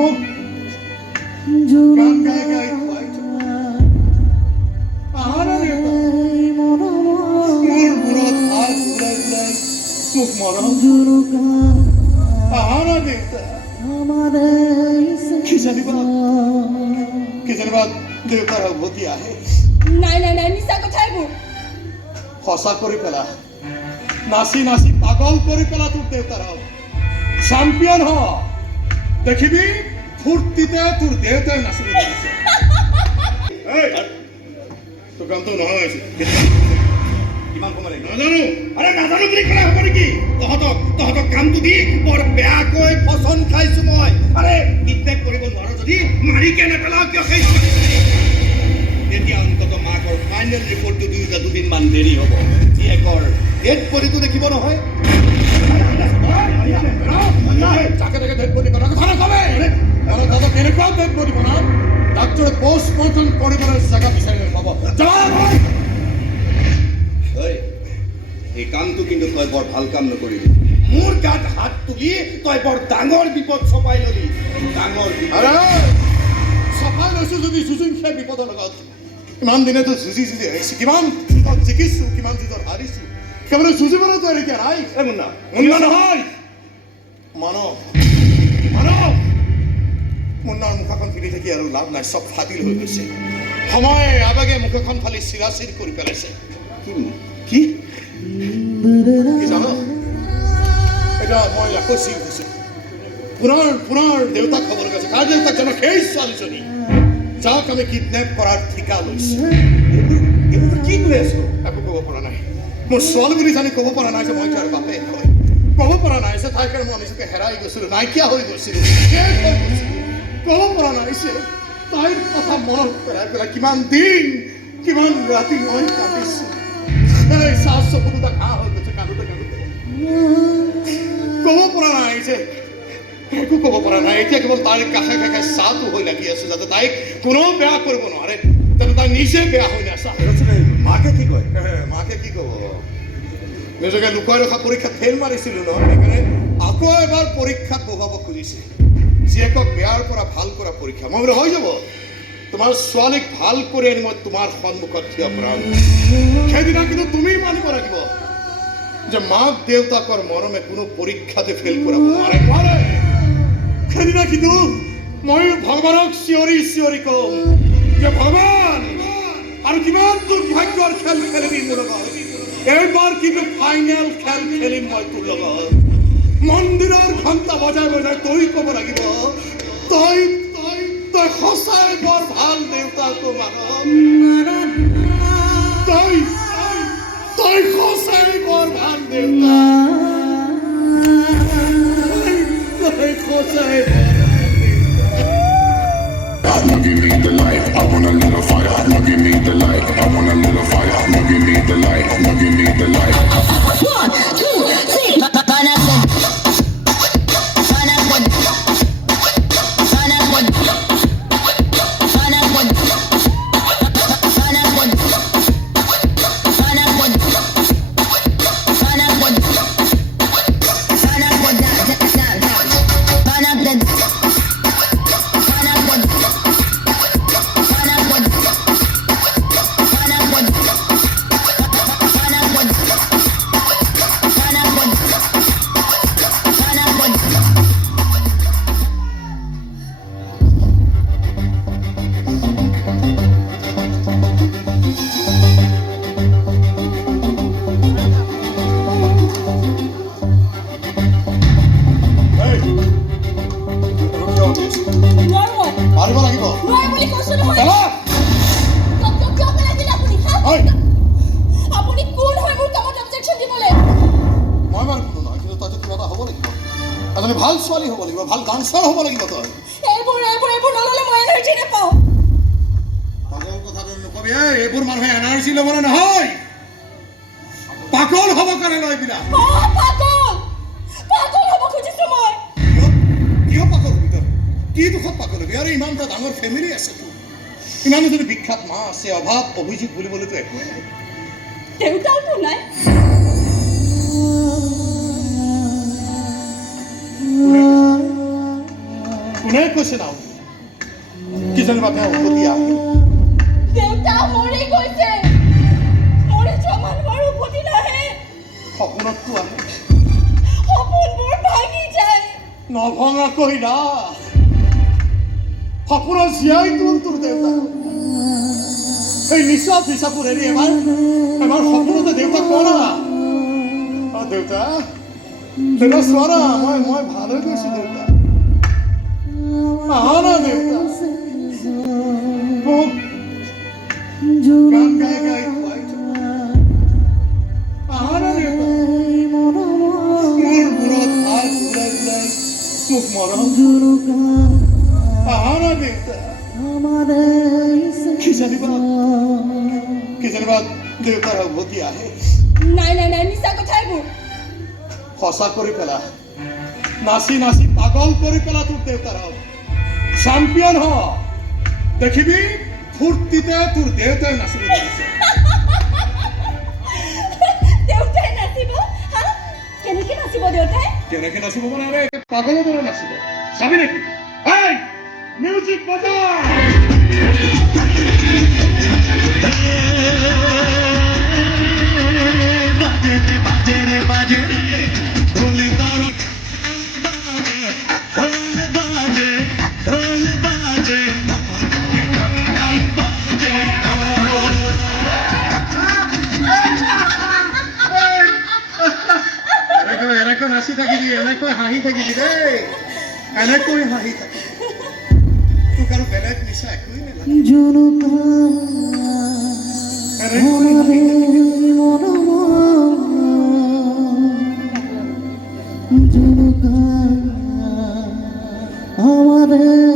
মোক গান গাই গাই খুৱাই থকা আহানা দেউতা মোৰ মূৰত হাত ঘূৰাই ঘূৰাই মোক মৰম আহানা দেউতা কিজানিবা দেউতাৰ উভতি আহে নাই নাই নাই মিছা কথা এইবোৰ সঁচা কৰি পেলা নাচি নাচি পাগল কৰি পেলা তোৰ দেউতাৰ চেম্পিয়ন হ দেখিবি ফূৰ্তিতে তোৰ দেউতাই নাচিব ধৰিছে তোৰ কামটো নহয় কিমান সময় লাগিব নাজানো আৰে নাজানো বুলি ক'লে হ'ব নেকি তহঁতক কামটো দি বৰ বেয়াকৈ পচন্দ খাইছো মই আৰে কিডনেপ কৰিব নোৱাৰো যদি মাৰিকে নেপেলাও কিয় সেই তেতিয়া অন্তত মাকৰ ফাইনেল ৰিপৰ্টটো দুদিনমান দেৰি হ'ব জীয়েকৰ ডেড বডিটো দেখিব নহয় যাকে তাকে ডেড বডি কথা কথা নক'বে দাদা কেনেকুৱাও ডেড বডি বনাম ডাক্তৰে পষ্টমৰ্টম কৰিবলৈ জেগা বিচাৰি নাপাব এই কামটো কিন্তু তই বৰ ভাল কাম নকৰিবি মোৰ গাত হাত তুলি তই বৰ ডাঙৰ বিপদ চপাই ললি ডাঙৰ চপাই লৈছো যদি যুঁজিম সেই বিপদৰ লগত ইমান দিনেতো যুঁজি আহিছো কিমান যুঁজত জিকিছো কিমান যুঁজত হাৰিছো কেৱল যুঁজিবলৈ তই এতিয়া নাই মুন্না মুন্না নহয় মানৱ মুন্নাৰ মুখাখন ফিৰি থাকি আৰু লাভ নাই চব ফাটিল হৈ গৈছে সময় আবেগে মুখখন ফালি চিৰাচিৰ কৰি পেলাইছে কি জানো এটা মই আকৌ চিৰ হৈছো পুনৰ দেউতাক খবৰ গৈছে কাৰ দেউতাক জানো সেই ছোৱালীজনী যাক আমি কিডনেপ কৰাৰ ঠিকা লৈছো এইবোৰ কি কৈ আছো একো ক'ব পৰা নাই মোৰ ছোৱালী বুলি জানি ক'ব পৰা নাই যে মই তাৰ বাপে হয় ক'ব পৰা নাই যে তাইক মই নিজকে হেৰাই গৈছিলো নাইকিয়া হৈ গৈছিলো ক'ব পৰা নাই যে তাইৰ কথা মনত পেলাই পেলাই কিমান দিন কিমান ৰাতি মই কান্দিছো এই চাহ চকু দুটা ঘাঁহ হৈ গৈছে কান্দোতে ক'ব পৰা নাই যে একো ক'ব পৰা নাই এতিয়া কেৱল তাইৰ কাষে কাষে চাহটো হৈ লাগি আছে যাতে তাইক কোনেও বেয়া কৰিব নোৱাৰে যাতে তাই নিজে বেয়া হৈ নাচা মাকে কি কয় মাকে কি ক'ব নিজকে লুকুৱাই ৰখা পৰীক্ষাত ফেইল মাৰিছিলো নহয় সেইকাৰণে আকৌ এবাৰ পৰীক্ষাত বহাব খুজিছে জীয়েকক বেয়াৰ পৰা ভাল কৰা পৰীক্ষা মই বোলে হৈ যাব তোমাৰ ছোৱালীক ভাল কৰি আনি মই তোমাৰ সন্মুখত থিয় কৰাম সেইদিনা কিন্তু তুমি মানিব লাগিব যে মাক দেউতাকৰ মৰমে কোনো পৰীক্ষাতে ফেইল কৰাব নোৱাৰে সেইদিনা কিন্তু মই ভগৱানক চিঞৰি চিঞৰি কম যে ভগৱান আৰু কিমান দুৰ্ভাগ্যৰ খেল খেলিবি মোৰ লগত এইবাৰ কিন্তু ফাইনেল খেল খেলিম মই তোৰ লগত মন্দিৰৰ ঘণ্টা বজাই বজাই তই ক'ব লাগিব তই সঁচাই বৰ ভাল দেউতাকো মানৱ তই সঁচাই বৰ ভাল দেউতা তই সঁচাই Now give me the light, I want a little fire. Now give me the light, I want a little fire. Now give me the light, now give me the light. 1, 2, 3. ভাল ছোৱালী হ'ব লাগিব ভাল ডান্সাৰ হ'ব লাগিব তই এইবোৰ নল'লে মই এনাৰ্জি নাপাওঁ পাগল কথাটো নকবি এইবোৰ মানুহে এনাৰ্জি ল'বলৈ নহয় পাগল হ'ব কাৰণে লয় এইবিলাক পাগল হ'ব খুজিছো মই কিয় পাগল হবি তই কি দুখত পাগল হবি আৰু ইমান এটা ডাঙৰ ফেমিলি আছে তোৰ ইমানো যদি বিখ্যাত মা আছে অভাৱ অভিযোগ বুলিবলৈতো একোৱেই নাই দেউতাওতো নাই কোনে কৈছে নাও কিজানিবা তেওঁ উভতি আহে দেউতা মৰি গৈছে মৰি যোৱা মানুহৰ উভতি নাহে সপোনততো আহে সপোনবোৰ ভাঙি যায় নভঙাকৈ না সপোনত জীয়াই তোৰ দেউতা এই নিচা পিছাবোৰ এৰি এবাৰ সপোনতে দেউতাক কোৱা না দেউতা দেউতা চোৱা না মই ভাল হৈ গৈছো দেউতা আহা না দেউতা মোক গান গাই গাই খুৱাই থকা। আহা না দেউতা মোৰ মূৰত হাত ঘূৰাই ঘূৰাই মোক মৰম আহা না দেউতা কিজানিবা দেউতাৰ উভতি আহে নাই নাই নাই মিছা কথা এইবোৰ সঁচা কৰি পেলা নাচি নাচি পাগল কৰি পেলা তোৰ দেউতাৰ চেম্পিয়ন হ দেখিবি ফূৰ্তিতে তোৰ দেউতাই নাচিব ধৰিছে দেউতাই নাচিব হা কেনেকে নাচিব দেউতাই কেনেকে নাচিব মানে আৰে পাগলৰ দৰে নাচিব চাবি নেকি এই মিউজিক বজা এনেকৈ নাচি থাকিবি এনেকৈ হাঁহি থাকিবি দেই এনেকৈ হাঁহি থাকিবি তোক আৰু বেলেগ নিচা একোৱেই নালাগে এনেকৈ হাঁহি থাকিবি আমাদেৰ